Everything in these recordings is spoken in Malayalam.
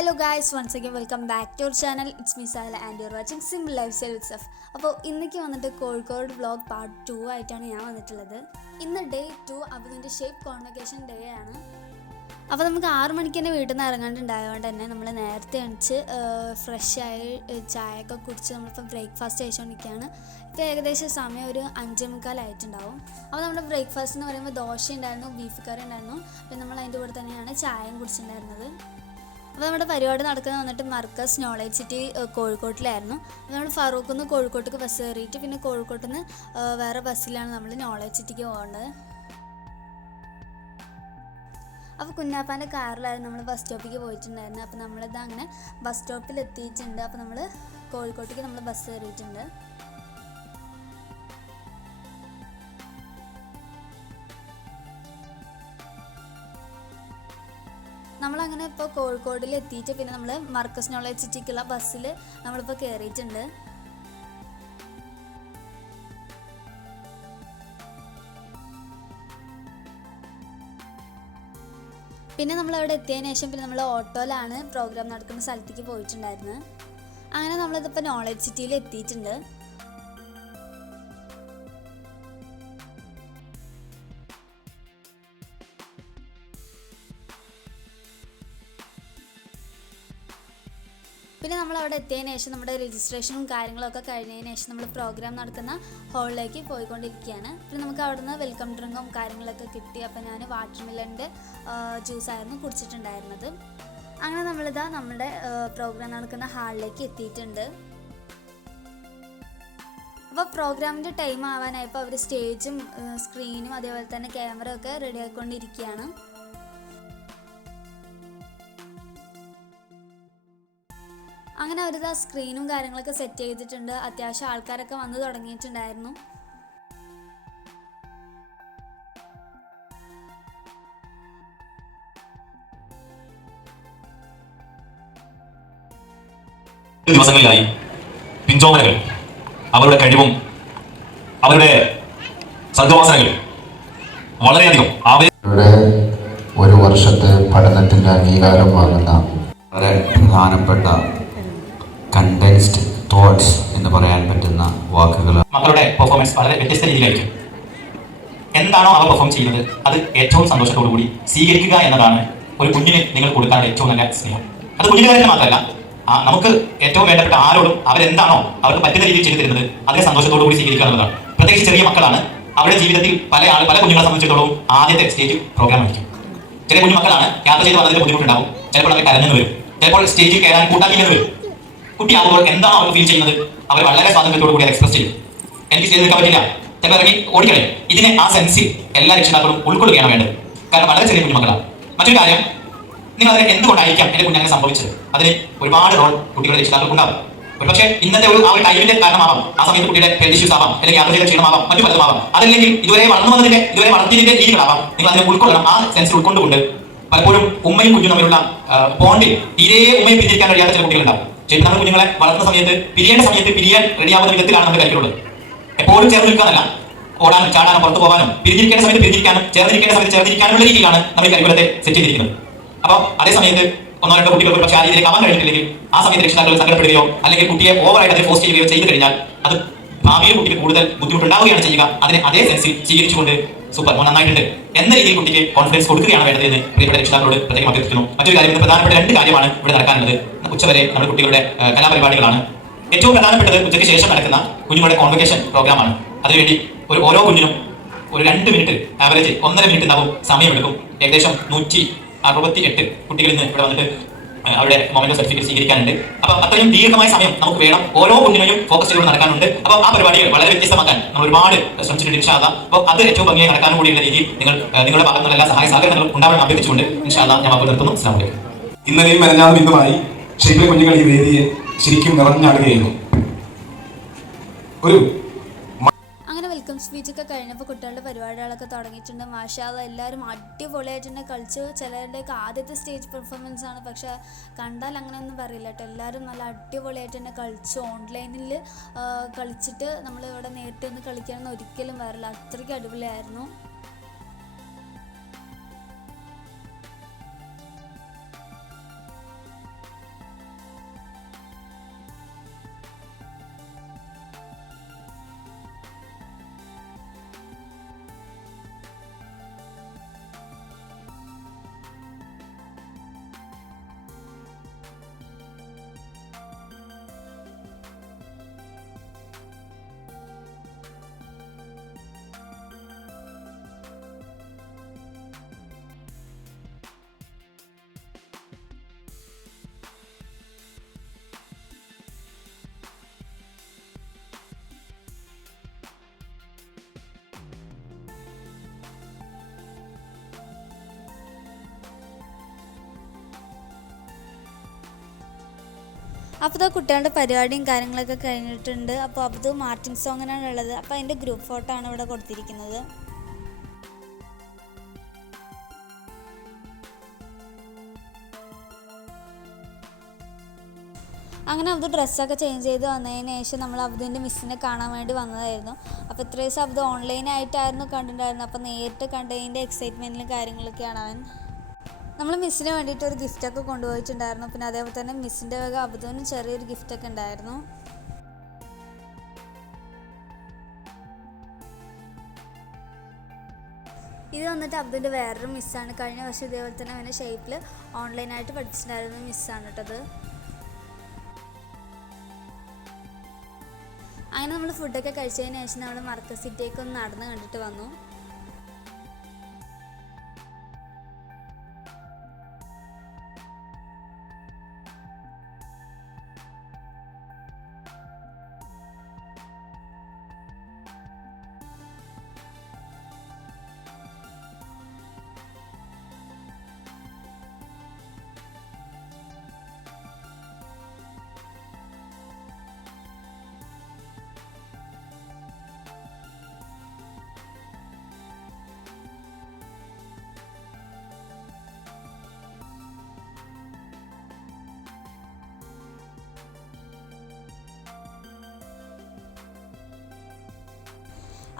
Hello guys, once again welcome back to our channel. It's me Sahila and you're watching Simple Lifestyle with Saf. അപ്പോൾ ഇന്നേക്ക് വന്നിട്ട് കോഴിക്കോട് വ്ളോഗ് പാർട്ട് 2 ആയിട്ടാണ് ഞാൻ വന്നിട്ടുള്ളത്. ഇന്ന് ഡേ 2 അബുവിൻ്റെ ഷേപ്പ് കോൺവക്കേഷൻ ഡേ ആണ്. അപ്പോൾ നമുക്ക് 6 മണിക്ക് തന്നെ വീട്ടിൽ നിന്ന് ഇറങ്ങാണ്ടുണ്ടായതുകൊണ്ട് തന്നെ നമ്മൾ നേരത്തെ എണിച്ച് ഫ്രഷായി ചായയൊക്കെ കുടിച്ച് നമ്മളിപ്പോൾ ബ്രേക്ക്ഫാസ്റ്റ് കഴിച്ചുകൊണ്ടിരിക്കുകയാണ്. ഇപ്പോൾ ഏകദേശം സമയം ഒരു 5:45 അപ്പോൾ നമ്മുടെ ബ്രേക്ക്ഫാസ്റ്റ് എന്ന് പറയുമ്പോൾ ദോശ ഉണ്ടായിരുന്നു, ബീഫ് കറി ഉണ്ടായിരുന്നു, പിന്നെ നമ്മൾ അതിൻ്റെ കൂടെ തന്നെയാണ് ചായയും കുടിച്ചിട്ടുണ്ടായിരുന്നത്. അപ്പോൾ നമ്മുടെ പരിപാടി നടക്കുന്നത് വന്നിട്ട് മർക്കസ് നോളേജ് സിറ്റി കോഴിക്കോട്ടിലായിരുന്നു. അപ്പോൾ നമ്മൾ ഫറൂഖിൽ നിന്ന് കോഴിക്കോട്ടേക്ക് ബസ് കയറിയിട്ട് പിന്നെ കോഴിക്കോട്ടിൽ നിന്ന് വേറെ ബസ്സിലാണ് നമ്മൾ നോളേജ് സിറ്റിക്ക് പോകേണ്ടത്. അപ്പോൾ കുഞ്ഞാപ്പാൻ്റെ കാറിലായിരുന്നു നമ്മൾ ബസ് സ്റ്റോപ്പിലേക്ക് പോയിട്ടുണ്ടായിരുന്നത്. അപ്പോൾ നമ്മളിത് അങ്ങനെ ബസ് സ്റ്റോപ്പിൽ എത്തിയിട്ടുണ്ട്. അപ്പോൾ നമ്മൾ കോഴിക്കോട്ടേക്ക് നമ്മൾ ബസ് കയറിയിട്ടുണ്ട്. നമ്മളങ്ങനെ ഇപ്പോൾ കോഴിക്കോടിൽ എത്തിയിട്ട് പിന്നെ നമ്മൾ മർക്കസ് നോളേജ് സിറ്റിക്കുള്ള ബസ്സിൽ നമ്മളിപ്പോൾ കയറിയിട്ടുണ്ട്. പിന്നെ നമ്മളവിടെ എത്തിയതിന് ശേഷം പിന്നെ നമ്മൾ ഓട്ടോയിലാണ് പ്രോഗ്രാം നടക്കുന്ന സ്ഥലത്തേക്ക് പോയിട്ടുണ്ടായിരുന്നത്. അങ്ങനെ നമ്മളിതിപ്പോൾ നോളേജ് സിറ്റിയിൽ എത്തിയിട്ടുണ്ട്. പിന്നെ നമ്മളവിടെ എത്തിയതിന് ശേഷം നമ്മുടെ രജിസ്ട്രേഷനും കാര്യങ്ങളൊക്കെ കഴിഞ്ഞതിന് ശേഷം നമ്മൾ പ്രോഗ്രാം നടക്കുന്ന ഹാളിലേക്ക് പോയിക്കൊണ്ടിരിക്കുകയാണ്. പിന്നെ നമുക്ക് അവിടെ നിന്ന് വെൽക്കം ഡ്രിങ്കും കാര്യങ്ങളൊക്കെ കിട്ടി. അപ്പോൾ ഞാൻ വാട്ടർ മെലണിൻ്റെ ജ്യൂസായിരുന്നു കുടിച്ചിട്ടുണ്ടായിരുന്നത്. അങ്ങനെ നമ്മളിതാ നമ്മുടെ പ്രോഗ്രാം നടക്കുന്ന ഹാളിലേക്ക് എത്തിയിട്ടുണ്ട്. അപ്പോൾ പ്രോഗ്രാമിൻ്റെ ടൈം ആവാനായപ്പോൾ അവർ സ്റ്റേജും സ്ക്രീനും അതേപോലെ തന്നെ ക്യാമറ ഒക്കെ റെഡി ആയിക്കൊണ്ടിരിക്കുകയാണ്. അങ്ങനെ ഒരു സ്ക്രീനും കാര്യങ്ങളൊക്കെ സെറ്റ് ചെയ്തിട്ടുണ്ട്. അത്യാവശ്യം ആൾക്കാരൊക്കെ വന്ന് തുടങ്ങിയിട്ടുണ്ടായിരുന്നു. ദിവസങ്ങളിലായി പിഞ്ചോമനകൾ അവരുടെ കഴിവും അവരുടെ സർഗവാസനകൾ വളരെയധികം ഒരു വർഷത്തെ പഠനത്തിന്റെ അംഗീകാരം വാങ്ങുന്ന വളരെ പ്രധാനപ്പെട്ട കണ്ടൻസ്ഡ് തോട്ട്സ് എന്ന് പറയാൻ പറ്റുന്ന വാക്കുകൾ. മക്കളുടെ പെർഫോമൻസ് വളരെ വ്യത്യസ്ത രീതിയിലായിരിക്കും. എന്താണോ അവർ പെർഫോം ചെയ്യുന്നത് അത് ഏറ്റവും സന്തോഷത്തോടു കൂടി സ്വീകരിക്കുക എന്നതാണ് ഒരു കുഞ്ഞിന് നിങ്ങൾ കൊടുക്കാനുള്ള ഏറ്റവും നല്ല സ്നേഹം. അത് കുഞ്ഞിന്റെ കാര്യത്തിൽ മാത്രമല്ല, നമുക്ക് ഏറ്റവും വേണ്ടപ്പെട്ട ആരോടും അവരെന്താണോ അവർക്ക് പറ്റുന്ന രീതിയിൽ ചെയ്തു തരുന്നത് അതിനെ സന്തോഷത്തോടു കൂടി സ്വീകരിക്കുക എന്നുള്ളതാണ്. പ്രത്യേകിച്ച് ചെറിയ മക്കളാണ്. അവരുടെ ജീവിതത്തിൽ പല കുഞ്ഞുങ്ങളെ സംബന്ധിച്ചിടത്തോളം ആദ്യത്തെ സ്റ്റേജ് പ്രോഗ്രാം ആയിരിക്കും. ചെറിയ കുഞ്ഞുമക്കളാണ്. യാത്ര ചെയ്ത് വന്നതിന്റെ ബുദ്ധിമുട്ടുണ്ടാവും. ചിലപ്പോൾ അവർ കരഞ്ഞെന്ന് വരും, ചിലപ്പോൾ സ്റ്റേജിൽ കയറാൻ കൂട്ടാക്കിയെന്ന് വരും. കുട്ടിയാകുമ്പോൾ എന്താണോ അവർ ഫീൽ ചെയ്യുന്നത് അവർ വളരെ സ്വാതന്ത്ര്യത്തോടു കൂടി എക്സ്പ്രസ് ചെയ്യും. എനിക്ക് സ്റ്റേജിൽ നിൽക്കാൻ പറ്റില്ല, ചിലപ്പോൾ ഇറങ്ങി ഓടിക്കളയും. ഇതിനെ ആ സെൻസിൽ എല്ലാ രക്ഷിതാക്കളും ഉൾക്കൊള്ളുകയാണ് വേണ്ടത്. കാരണം വളരെ ചെറിയ കുഞ്ഞുമക്കളാണ്. മറ്റൊരു കാര്യം, നിങ്ങൾ അതിനെ എന്തുകൊണ്ടായിരിക്കാം എന്റെ കുഞ്ഞങ്ങനെ സംഭവിച്ചത്, അതിന് ഒരുപാട് റോൾ കുട്ടികളുടെ രക്ഷിതാക്കൾക്ക് ഉണ്ടാവും. ഒരുപക്ഷെ ഇന്നത്തെ ആ ഒരു ടൈമിന്റെ കാരണമാവാം, ആ സമയത്ത് കുട്ടിയുടെ ഹെൽത്ത് ഇഷ്യൂസ് ആവാം, അല്ലെങ്കിൽ യാത്ര ചെയ്ത ക്ഷീണമാവാം, മറ്റു പലതുമാവാം. അതല്ലെങ്കിൽ ഇതുവരെ വളർന്നതിന്റെ രീതികളാവാം. നിങ്ങൾ അതിനെ ഉൾക്കൊള്ളണം. ആ സെൻസിൽ ഉൾക്കൊണ്ടുകൊണ്ട് പലപ്പോഴും ഉമ്മയും കുഞ്ഞും തമ്മിലുള്ള ബോണ്ടിൽ തീരെ ഉമ്മയും പിരിക്കാൻ കഴിയാത്ത ചില കുട്ടികളുണ്ടാവും. ശരിക്കും നമ്മൾ കുഞ്ഞുങ്ങളെ വളർത്തുന്ന സമയത്ത് പിരിയേണ്ട സമയത്ത് പിരിയാൻ റെഡിയാവുന്ന വിധത്തിലാണ് നമ്മൾ കഴിക്കുള്ളത്. എപ്പോഴും ചേർന്ന് നിൽക്കാനല്ല, ഓടാനും ചാടാനും പുറത്തു പോകാനും പിരിഞ്ഞിരിക്കേണ്ട സമയത്ത് പിരിഞ്ഞിരിക്കാനും ചേർന്നിരിക്കേണ്ട സമയത്ത് ചേർന്നിരിക്കാനുള്ള രീതിയിലാണ് നമ്മൾ കരിക്കുലത്തെ സെറ്റ് ചെയ്തിരിക്കുന്നത്. അപ്പോൾ അതേ സമയത്ത് ഒന്നോ രണ്ടോ കുട്ടികൾക്ക് പക്ഷേ ആ രീതിയിലേക്ക് ആവാൻ കഴിഞ്ഞിട്ടില്ലെങ്കിൽ ആ സമയത്ത് രക്ഷിതാക്കൾ സങ്കടപ്പെടുകയോ അല്ലെങ്കിൽ കുട്ടിയെ ഓവറായിട്ട് അതിനെ ഫോഴ്സ് ചെയ്യുകയോ ചെയ്തു കഴിഞ്ഞാൽ അത് ഭാവിയിൽ കുട്ടിക്ക് കൂടുതൽ ബുദ്ധിമുട്ടുണ്ടാവുകയാണ് ചെയ്യുക. അതിനെ അതേ സെൻസിൽ സ്വീകരിച്ചുകൊണ്ട് സൂപ്പർ നന്നായിട്ടുണ്ട് എന്ന രീതിയിൽ കുട്ടിക്ക് കോൺഫിഡൻസ് കൊടുക്കുകയാണ് വേണ്ടത് എന്ന് പ്രിയപ്പെട്ട രക്ഷിതാക്കളോട് പ്രത്യേകം അഭ്യർത്ഥിക്കുന്നു. മറ്റൊരു കാര്യം, പ്രധാനപ്പെട്ട 2 കാര്യമാണ് ഇവിടെ നടക്കാനുള്ളത്. ഉച്ചവരെ നമ്മുടെ കുട്ടികളുടെ കലാപരിപാടികളാണ്. ഏറ്റവും പ്രധാനപ്പെട്ടത് ഉച്ചയ്ക്ക് ശേഷം നടക്കുന്ന കുഞ്ഞുങ്ങളുടെ കോൺവക്കേഷൻ പ്രോഗ്രാമാണ്. അതിനുവേണ്ടി ഓരോ കുഞ്ഞിനും ഒരു 2 മിനിറ്റ്, ആവറേജ് 1.5 മിനിറ്റ് ഉണ്ടാവും സമയമെടുക്കും. ഏകദേശം 168 കുട്ടികൾ ഇന്ന് ഇവിടെ വന്നിട്ട് അവരുടെ മൊമെന്റോ സർട്ടിഫിക്കറ്റ് സ്വീകരിക്കാനുണ്ട്. അപ്പോൾ അത്രയും ദീർഘമായ സമയം നമുക്ക് വേണം. ഓരോ കുഞ്ഞിനെയും ഫോക്കസ് ചെയ്തുകൊണ്ട് നടക്കാനുണ്ട്. അപ്പോൾ ആ പരിപാടികൾ വളരെ വ്യത്യസ്തമാക്കാൻ നമ്മൾ ഒരുപാട് ശ്രമിച്ചിട്ടുണ്ട് ഇൻഷാ അല്ലാഹ്. അപ്പോൾ അത് ഏറ്റവും ഭംഗിയായി നടക്കാനും കൂടിയുള്ള രീതിയിൽ നിങ്ങളുടെ ഭാഗത്തു നിന്നുള്ള എല്ലാ സഹായ സഹകരണങ്ങളും ഉണ്ടാവാൻ അഭ്യർത്ഥിച്ചുകൊണ്ട് ഇൻഷാ അല്ലാഹ് ഞാൻ നിർത്തുന്നു. അസ്സലാമു അലൈക്കും. ഇന്നലെയും മെനഞ്ഞാന്നും ഇന്നുമായി ഷെയ്ഖിലെ കുഞ്ഞുങ്ങൾ ഈ വേദിയെ ശരിക്കും നിറഞ്ഞാടുകയായിരുന്നു. വെൽക്കം സ്പീച്ചൊക്കെ കഴിഞ്ഞപ്പോൾ കുട്ടികളുടെ പരിപാടികളൊക്കെ തുടങ്ങിയിട്ടുണ്ട്. മാഷാ അല്ലാഹ് എല്ലാവരും അടിപൊളിയായിട്ട് കളിച്ച്. ചിലരുടെയൊക്കെ ആദ്യത്തെ സ്റ്റേജ് പെർഫോമൻസ് ആണ്, പക്ഷേ കണ്ടാൽ അങ്ങനെയൊന്നും പറയില്ല കേട്ടോ. എല്ലാവരും നല്ല അടിപൊളിയായിട്ട് തന്നെ കളിച്ച്. ഓൺലൈനിൽ കളിച്ചിട്ട് നമ്മൾ ഇവിടെ നേരിട്ട് ഒന്ന് കളിക്കാനൊന്നും ഒരിക്കലും വരില്ല. അത്രയ്ക്ക് അടിപൊളിയായിരുന്നു. അപ്പോൾ കുട്ടികളുടെ പരിപാടിയും കാര്യങ്ങളൊക്കെ കഴിഞ്ഞിട്ടുണ്ട്. അപ്പോൾ അത് മാർച്ചിങ് സോങ്ങിനാണ് ഉള്ളത്. അപ്പോൾ അതിൻ്റെ ഗ്രൂപ്പ് ഫോട്ടോ ആണ് ഇവിടെ കൊടുത്തിരിക്കുന്നത്. അങ്ങനെ അബ്ദു ഡ്രസ്സൊക്കെ ചേഞ്ച് ചെയ്ത് വന്നതിന് ശേഷം നമ്മൾ അബ്ദുവിൻ്റെ മിസ്സിനെ കാണാൻ വേണ്ടി വന്നതായിരുന്നു. അപ്പോൾ ഇത്ര ദിവസം അബ്ദു ഓൺലൈനായിട്ടായിരുന്നു കണ്ടിട്ടുണ്ടായിരുന്നു. അപ്പോൾ നേരിട്ട് കണ്ടതിൻ്റെ എക്സൈറ്റ്മെൻറ്റിലും കാര്യങ്ങളൊക്കെയാണ് അവൻ. നമ്മൾ മിസ്സിന് വേണ്ടിയിട്ട് ഒരു ഗിഫ്റ്റൊക്കെ കൊണ്ടുപോയിട്ടുണ്ടായിരുന്നു. പിന്നെ അതേപോലെ തന്നെ മിസ്സിൻ്റെ വക അബ്ദുവിനും ചെറിയൊരു ഗിഫ്റ്റൊക്കെ ഉണ്ടായിരുന്നു. ഇത് വന്നിട്ട് അബ്ദുവിൻ്റെ വേറൊരു മിസ്സാണ്. കഴിഞ്ഞ വർഷം ഇതേപോലെ തന്നെ അവൻ്റെ ഷേപ്പിൽ ഓൺലൈനായിട്ട് പഠിച്ചിട്ടുണ്ടായിരുന്ന മിസ്സാണ് കേട്ടത്. അങ്ങനെ നമ്മൾ ഫുഡൊക്കെ കഴിച്ചതിന് ശേഷം നമ്മൾ മർക്കസ് സിറ്റിയൊക്കെ ഒന്ന് നടന്ന് കണ്ടിട്ട് വന്നു.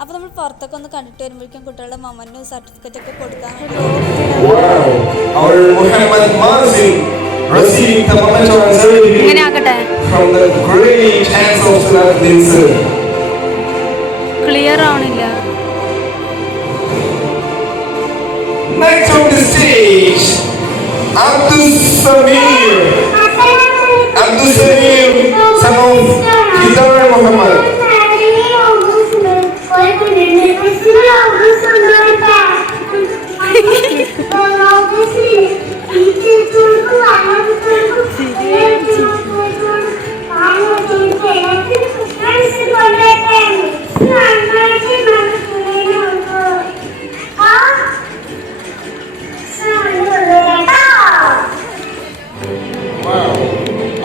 അപ്പോൾ നമ്മൾ പുറത്തൊക്കെ ഒന്ന് കണ്ടിട്ട് വരുമ്പോഴേക്കും കുട്ടികളുടെ മൊമെന്റും സർട്ടിഫിക്കറ്റൊക്കെ കൊടുക്കാൻ വേണ്ടി Our Muhammad Mazin received the memento and certificate from the great hands of Salahuddin sir. Clear ആവണില്ല. Next on the stage, Abdul Samir, son of Hidar Muhammad.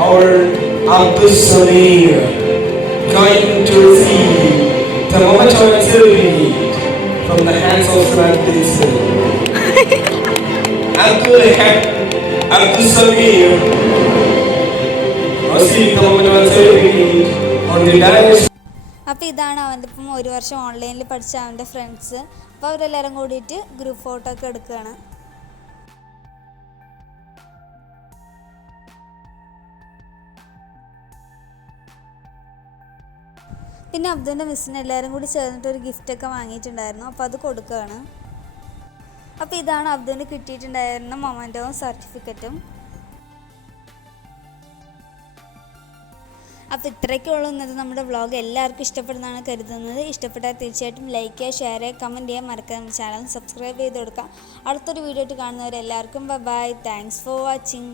Our Abdul Samir going to receive the memento and certificate from the hands of Salahuddin sir. Abdul Samir received the memento and certificate on the direction. അപ്പോൾ ഇതാണ് അവൻ്റെ ഇപ്പം ഒരു വർഷം ഓൺലൈനിൽ പഠിച്ച അവൻ്റെ ഫ്രണ്ട്സ്. അപ്പോൾ അവരെല്ലാവരും കൂടിയിട്ട് ഗ്രൂപ്പ് ഫോട്ടോ ഒക്കെ എടുക്കുകയാണ്. പിന്നെ അബ്ദുവിൻ്റെ മിസ്സിന് എല്ലാവരും കൂടി ചേർന്നിട്ട് ഒരു ഗിഫ്റ്റൊക്കെ വാങ്ങിയിട്ടുണ്ടായിരുന്നു. അപ്പോൾ അത് കൊടുക്കുകയാണ്. അപ്പോൾ ഇതാണ് അബ്ദുവിന് കിട്ടിയിട്ടുണ്ടായിരുന്ന മൊമെൻറ്റോവും സർട്ടിഫിക്കറ്റും. അപ്പോൾ ഇത്രയൊക്കെയുള്ളൂ ഇന്നത്തെ നമ്മുടെ വ്ളോഗ്. എല്ലാവർക്കും ഇഷ്ടപ്പെടുന്നതാണ് കരുതുന്നത്. ഇഷ്ടപ്പെട്ടാൽ തീർച്ചയായിട്ടും ലൈക്ക് ചെയ്യുക, ഷെയർ ചെയ്യുക, കമൻറ്റ് ചെയ്യുക, മറക്കാതെ ചാനൽ സബ്സ്ക്രൈബ് ചെയ്ത് കൊടുക്കുക. അടുത്തൊരു വീഡിയോ ആയിട്ട് കാണുന്നവരെല്ലാവർക്കും ബൈ. Thanks for watching.